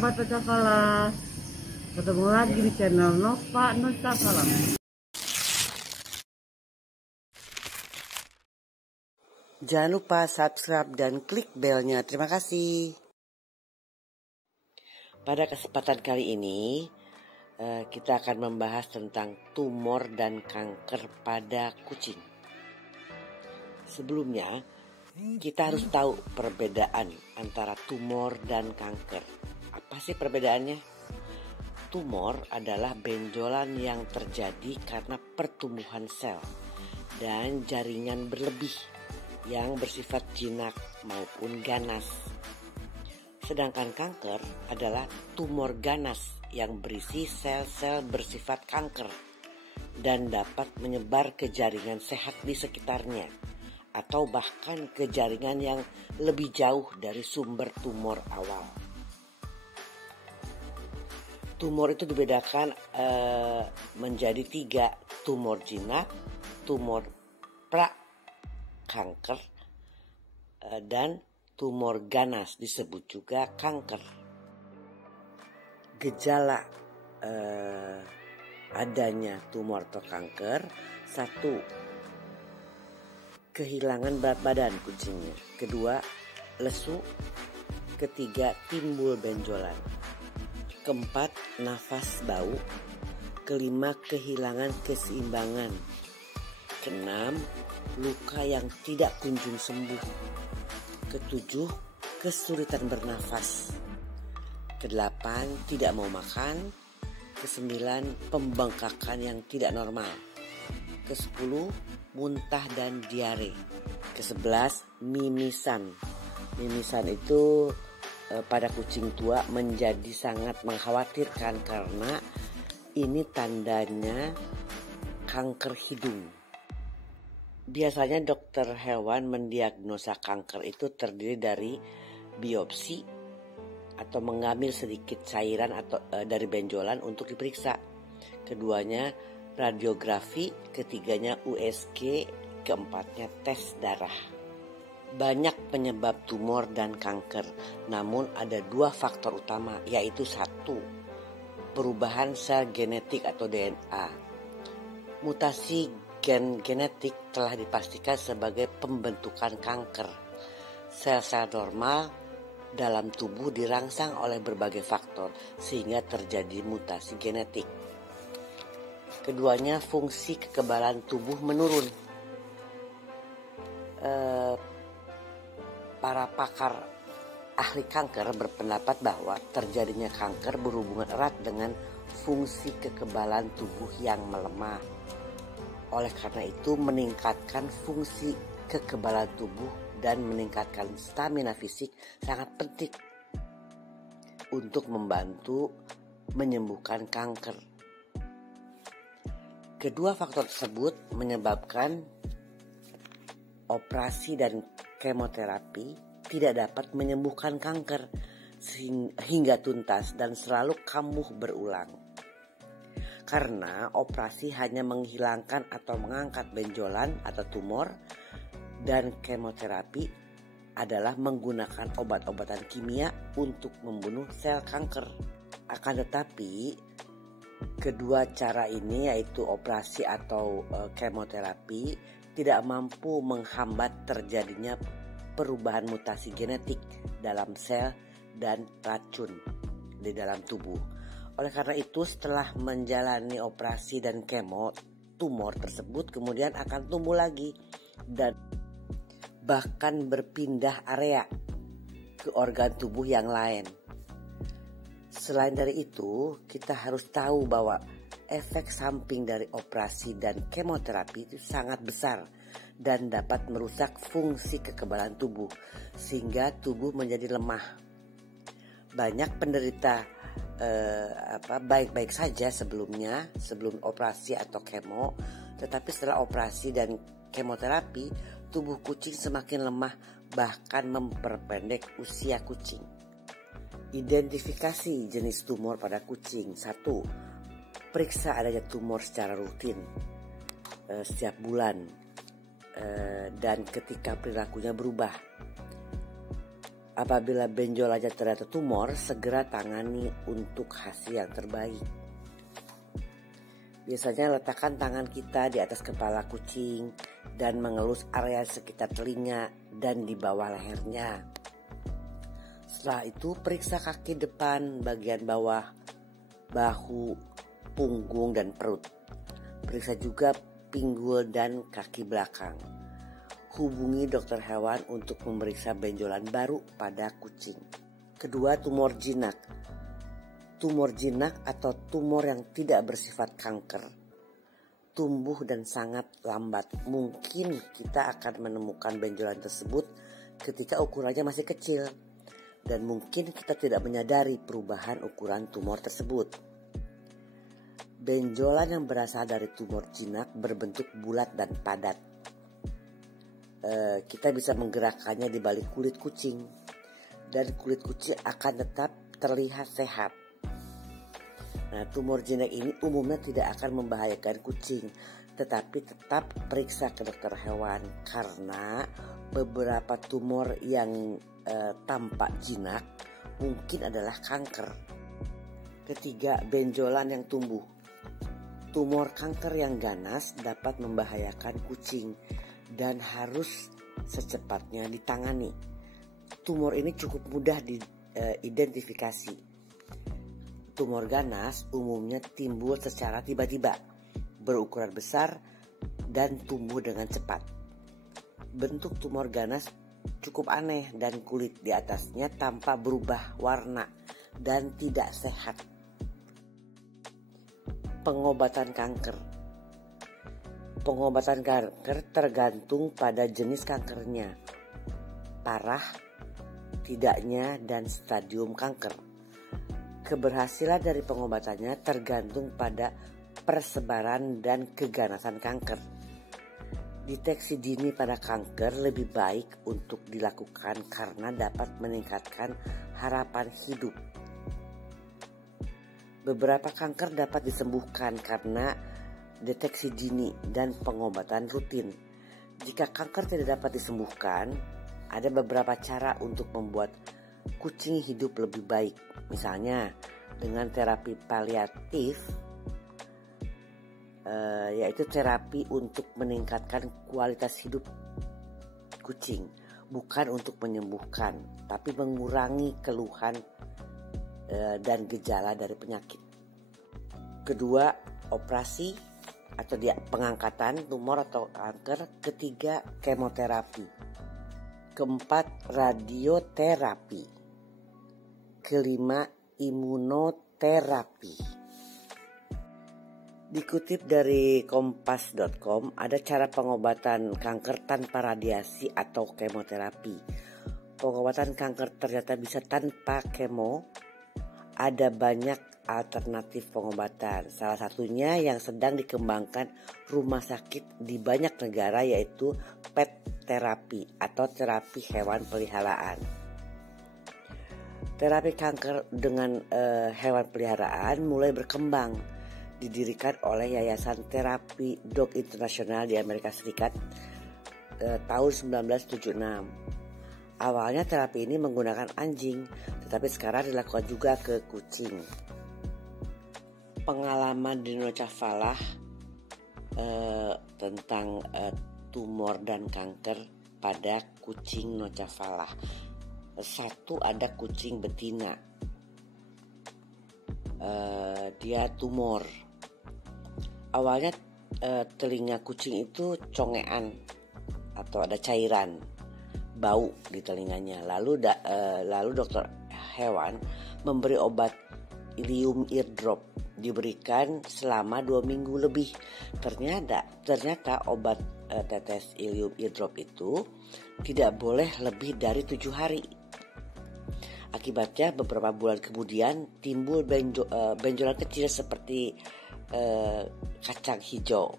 sahabat Nusa Falas, ketemu lagi di channel Nova Nusa Falas. Jangan lupa subscribe dan klik belnya. Terima kasih. Pada kesempatan kali ini kita akan membahas tentang tumor dan kanker pada kucing. Sebelumnya, kita harus tahu perbedaan antara tumor dan kanker. Apa sih perbedaannya? Tumor adalah benjolan yang terjadi karena pertumbuhan sel dan jaringan berlebih yang bersifat jinak maupun ganas. Sedangkan kanker adalah tumor ganas yang berisi sel-sel bersifat kanker dan dapat menyebar ke jaringan sehat di sekitarnya atau bahkan ke jaringan yang lebih jauh dari sumber tumor awal. Tumor itu dibedakan menjadi 3, tumor jinak, tumor pra-kanker, dan tumor ganas, disebut juga kanker. Gejala adanya tumor atau kanker: 1. Kehilangan berat badan kucingnya. 2. Lesu. 3. Timbul benjolan. 4. Nafas bau. 5. Kehilangan keseimbangan. 6. Luka yang tidak kunjung sembuh. 7. Kesulitan bernafas. 8. Tidak mau makan. 9. Pembengkakan yang tidak normal. 10. Muntah dan diare. 11. Mimisan. Mimisan itu pada kucing tua menjadi sangat mengkhawatirkan karena ini tandanya kanker hidung. Biasanya dokter hewan mendiagnosa kanker itu terdiri dari biopsi atau mengambil sedikit cairan atau dari benjolan untuk diperiksa. Keduanya radiografi, ketiganya USG, keempatnya tes darah. Banyak penyebab tumor dan kanker, namun ada 2 faktor utama, yaitu 1. Perubahan sel genetik atau DNA. Mutasi gen genetik telah dipastikan sebagai pembentukan kanker. Sel-sel normal dalam tubuh dirangsang oleh berbagai faktor sehingga terjadi mutasi genetik. Keduanya, fungsi kekebalan tubuh menurun. Para pakar ahli kanker berpendapat bahwa terjadinya kanker berhubungan erat dengan fungsi kekebalan tubuh yang melemah. Oleh karena itu, meningkatkan fungsi kekebalan tubuh dan meningkatkan stamina fisik sangat penting untuk membantu menyembuhkan kanker. Kedua faktor tersebut menyebabkan operasi dan kemoterapi tidak dapat menyembuhkan kanker hingga tuntas dan selalu kambuh berulang. Karena operasi hanya menghilangkan atau mengangkat benjolan atau tumor, dan kemoterapi adalah menggunakan obat-obatan kimia untuk membunuh sel kanker. Akan tetapi, kedua cara ini, yaitu operasi atau kemoterapi, tidak mampu menghambat terjadinya perubahan mutasi genetik dalam sel dan racun di dalam tubuh. Oleh karena itu, setelah menjalani operasi dan kemo, tumor tersebut kemudian akan tumbuh lagi dan bahkan berpindah area ke organ tubuh yang lain. Selain dari itu, kita harus tahu bahwa efek samping dari operasi dan kemoterapi itu sangat besar dan dapat merusak fungsi kekebalan tubuh sehingga tubuh menjadi lemah. Banyak penderita baik-baik saja sebelum operasi atau kemo, tetapi setelah operasi dan kemoterapi, tubuh kucing semakin lemah, bahkan memperpendek usia kucing. Identifikasi jenis tumor pada kucing. 1. Periksa adanya tumor secara rutin setiap bulan dan ketika perilakunya berubah. Apabila benjolannya ternyata tumor, segera tangani untuk hasil yang terbaik. Biasanya letakkan tangan kita di atas kepala kucing dan mengelus area sekitar telinga dan di bawah lehernya. Setelah itu periksa kaki depan, bagian bawah, bahu, punggung dan perut. Periksa juga pinggul dan kaki belakang. Hubungi dokter hewan untuk memeriksa benjolan baru pada kucing. Kedua, tumor jinak. Tumor jinak atau tumor yang tidak bersifat kanker tumbuh dan sangat lambat. Mungkin kita akan menemukan benjolan tersebut ketika ukurannya masih kecil, dan mungkin kita tidak menyadari perubahan ukuran tumor tersebut. Benjolan yang berasal dari tumor jinak berbentuk bulat dan padat. Kita bisa menggerakkannya di balik kulit kucing, dan kulit kucing akan tetap terlihat sehat. Nah, tumor jinak ini umumnya tidak akan membahayakan kucing, tetapi tetap periksa ke dokter hewan karena beberapa tumor yang tampak jinak mungkin adalah kanker. Ketiga, benjolan yang tumbuh. Tumor kanker yang ganas dapat membahayakan kucing dan harus secepatnya ditangani. Tumor ini cukup mudah diidentifikasi. Tumor ganas umumnya timbul secara tiba-tiba, berukuran besar dan tumbuh dengan cepat. Bentuk tumor ganas cukup aneh dan kulit di atasnya tampak berubah warna dan tidak sehat. Pengobatan kanker. Pengobatan kanker tergantung pada jenis kankernya, parah, tidaknya, dan stadium kanker. Keberhasilan dari pengobatannya tergantung pada persebaran dan keganasan kanker. Deteksi dini pada kanker lebih baik untuk dilakukan karena dapat meningkatkan harapan hidup. Beberapa kanker dapat disembuhkan karena deteksi dini dan pengobatan rutin. Jika kanker tidak dapat disembuhkan, ada beberapa cara untuk membuat kucing hidup lebih baik. Misalnya dengan terapi paliatif, yaitu terapi untuk meningkatkan kualitas hidup kucing, bukan untuk menyembuhkan, tapi mengurangi keluhan dan gejala dari penyakit. Kedua, operasi atau pengangkatan tumor atau kanker. Ketiga, kemoterapi. Keempat, radioterapi. Kelima, imunoterapi. Dikutip dari kompas.com, ada cara pengobatan kanker tanpa radiasi atau kemoterapi. Pengobatan kanker ternyata bisa tanpa kemo. Ada banyak alternatif pengobatan. Salah satunya yang sedang dikembangkan rumah sakit di banyak negara, yaitu pet terapi atau terapi hewan peliharaan. Terapi kanker dengan hewan peliharaan mulai berkembang, didirikan oleh Yayasan Terapi Dog Internasional di Amerika Serikat tahun 1976. Awalnya terapi ini menggunakan anjing, tetapi sekarang dilakukan juga ke kucing. Pengalaman di Nocha Falah tentang tumor dan kanker pada kucing Nocha Falah. Satu, ada kucing betina, dia tumor. Awalnya telinga kucing itu congean atau ada cairan bau di telinganya. Lalu dokter hewan memberi obat ilium eardrop, diberikan selama 2 minggu lebih. Ternyata obat tetes ilium eardrop itu tidak boleh lebih dari 7 hari. Akibatnya beberapa bulan kemudian timbul benjolan kecil seperti kacang hijau.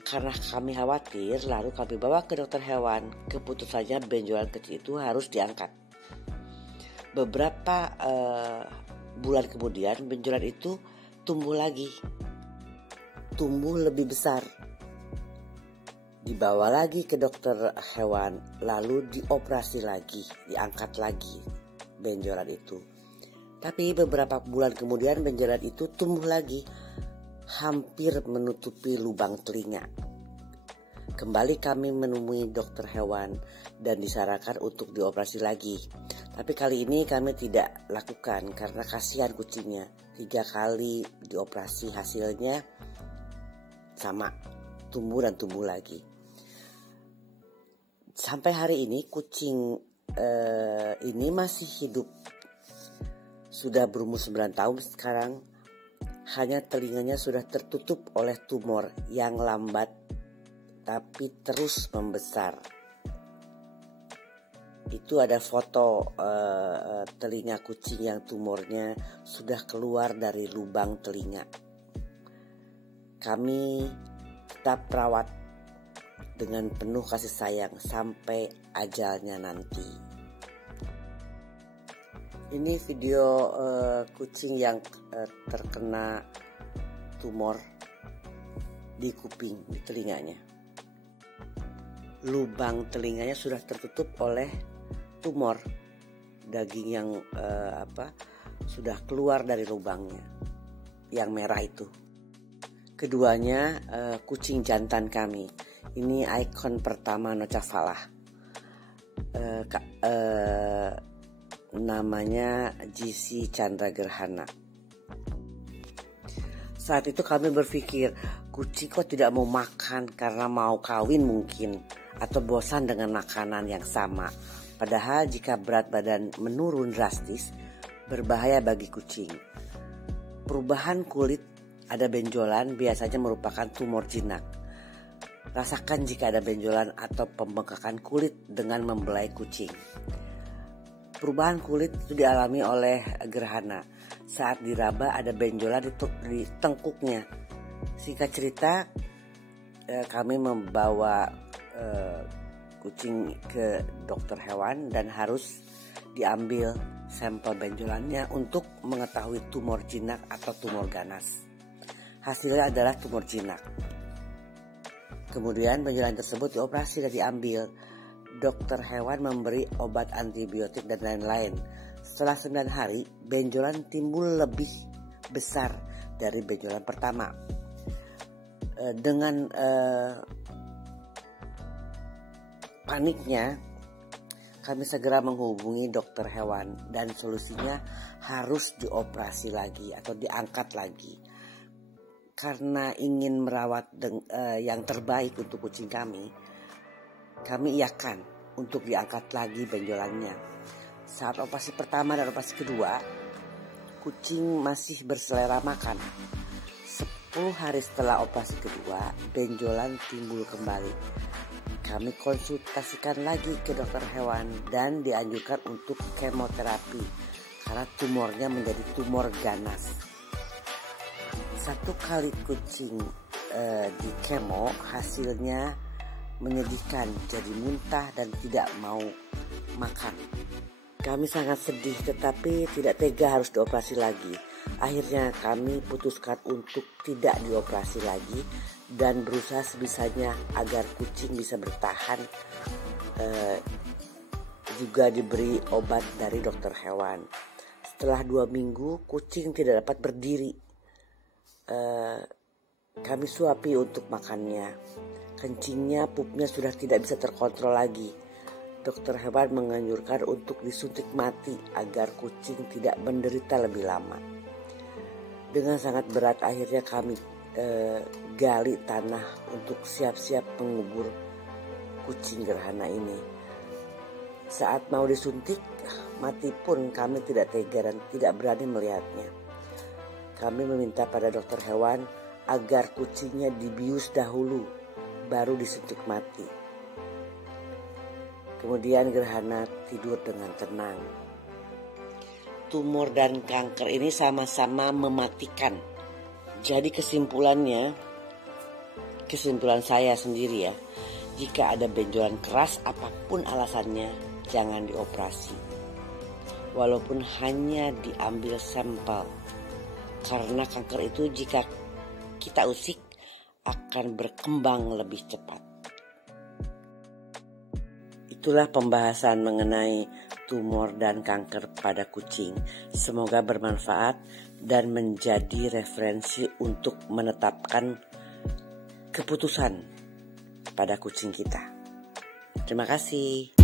Karena kami khawatir, lalu kami bawa ke dokter hewan. Keputusannya benjolan kecil itu harus diangkat. Beberapa bulan kemudian benjolan itu tumbuh lagi, tumbuh lebih besar. Dibawa lagi ke dokter hewan, lalu dioperasi lagi, diangkat lagi benjolan itu. Tapi beberapa bulan kemudian benjolan itu tumbuh lagi, hampir menutupi lubang telinga. Kembali kami menemui dokter hewan dan disarankan untuk dioperasi lagi. Tapi kali ini kami tidak lakukan karena kasihan kucingnya. 3 kali dioperasi hasilnya sama, tumbuh dan tumbuh lagi. Sampai hari ini kucing ini masih hidup. Sudah berumur 9 tahun sekarang. Hanya telinganya sudah tertutup oleh tumor yang lambat tapi terus membesar. Itu ada foto telinga kucing yang tumornya sudah keluar dari lubang telinga. Kami tetap rawat dengan penuh kasih sayang sampai ajalnya nanti. Ini video kucing yang terkena tumor di kuping, di telinganya. Lubang telinganya sudah tertutup oleh tumor, daging yang sudah keluar dari lubangnya yang merah itu. Keduanya kucing jantan kami. Ini ikon pertama Nocavala. Namanya GC Chandragerhana. Saat itu kami berpikir, kucing kok tidak mau makan karena mau kawin mungkin, atau bosan dengan makanan yang sama. Padahal jika berat badan menurun drastis, berbahaya bagi kucing. Perubahan kulit, ada benjolan, biasanya merupakan tumor jinak. Rasakan jika ada benjolan atau pembengkakan kulit dengan membelai kucing. Perubahan kulit itu dialami oleh Gerhana. Saat diraba ada benjolan di tengkuknya. Singkat cerita, kami membawa kucing ke dokter hewan dan harus diambil sampel benjolannya untuk mengetahui tumor jinak atau tumor ganas. Hasilnya adalah tumor jinak. Kemudian benjolan tersebut dioperasi dan diambil. Dokter hewan memberi obat antibiotik dan lain-lain. Setelah 9 hari, benjolan timbul lebih besar dari benjolan pertama. Dengan paniknya, kami segera menghubungi dokter hewan dan solusinya harus dioperasi lagi atau diangkat lagi. Karena ingin merawat yang terbaik untuk kucing kami iakan untuk diangkat lagi benjolannya. Saat operasi pertama dan operasi kedua, kucing masih berselera makan. 10 hari setelah operasi kedua, benjolan timbul kembali. Kami konsultasikan lagi ke dokter hewan dan dianjurkan untuk kemoterapi karena tumornya menjadi tumor ganas. 1 kali kucing di kemo hasilnya menyedihkan, jadi muntah dan tidak mau makan. Kami sangat sedih tetapi tidak tega harus dioperasi lagi. Akhirnya kami putuskan untuk tidak dioperasi lagi dan berusaha sebisanya agar kucing bisa bertahan. Juga diberi obat dari dokter hewan. Setelah 2 minggu kucing tidak dapat berdiri. Kami suapi untuk makannya. Kencingnya, pupnya sudah tidak bisa terkontrol lagi. Dokter hewan menganjurkan untuk disuntik mati agar kucing tidak menderita lebih lama. Dengan sangat berat akhirnya kami gali tanah untuk siap-siap mengubur kucing Gerhana ini. Saat mau disuntik mati pun kami tidak tega dan tidak berani melihatnya. Kami meminta pada dokter hewan agar kucingnya dibius dahulu baru disuntik mati. Kemudian Gerhana tidur dengan tenang. Tumor dan kanker ini sama-sama mematikan. Jadi kesimpulan saya sendiri ya, jika ada benjolan keras apapun alasannya, jangan dioperasi. Walaupun hanya diambil sampel. Karena kanker itu jika kita usik akan berkembang lebih cepat. Itulah pembahasan mengenai tumor dan kanker pada kucing. Semoga bermanfaat dan menjadi referensi untuk menetapkan keputusan pada kucing kita. Terima kasih.